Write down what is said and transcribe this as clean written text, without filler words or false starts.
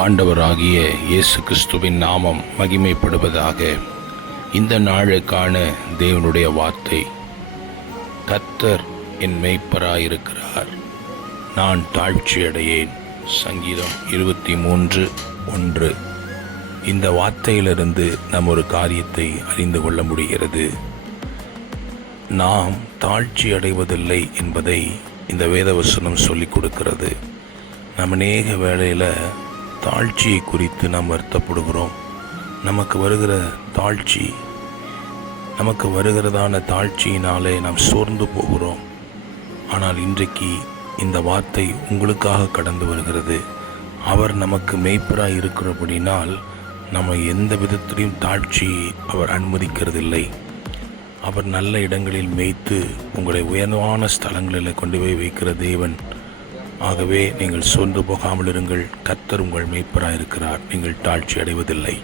ஆண்டவராகிய இயேசு கிறிஸ்துவின் நாமம் மகிமைப்படுவதாக. இந்த நாளுக்கான தேவனுடைய வார்த்தை, கர்த்தர் என் மேய்ப்பராயிருக்கிறார், நான் தாழ்ச்சியடையேன். சங்கீதம் 23:1. இந்த வார்த்தையிலிருந்து நாம் ஒரு காரியத்தை அறிந்து கொள்ள முடிகிறது. நாம் தாழ்ச்சி அடைவதில்லை என்பதை இந்த வேதவசனம் சொல்லிக் கொடுக்கிறது. நம்ம அநேக வேளையில் தாழ்ச்சியை குறித்து நாம் வருத்தப்படுகிறோம். நமக்கு வருகிறதான தாழ்ச்சியினாலே நாம் சோர்ந்து போகிறோம். ஆனால் இன்றைக்கு இந்த வார்த்தை உங்களுக்காக கடந்து வருகிறது. அவர் நமக்கு மேய்ப்பராய் இருக்கிறபடினால் நம்ம எந்த விதத்திலையும் தாழ்ச்சியை அவர் அனுமதிக்கிறதில்லை. அவர் நல்ல இடங்களில் மேய்த்து உங்களை உயர்வான ஸ்தலங்களில் கொண்டு போய் வைக்கிற தேவன். ஆகவே நீங்கள் சோர்ந்து போகாமல் இருங்கள். கர்த்தர் உங்கள் மேய்ப்பராயிருக்கிறார். நீங்கள் தாழ்ச்சி அடைவதில்லை.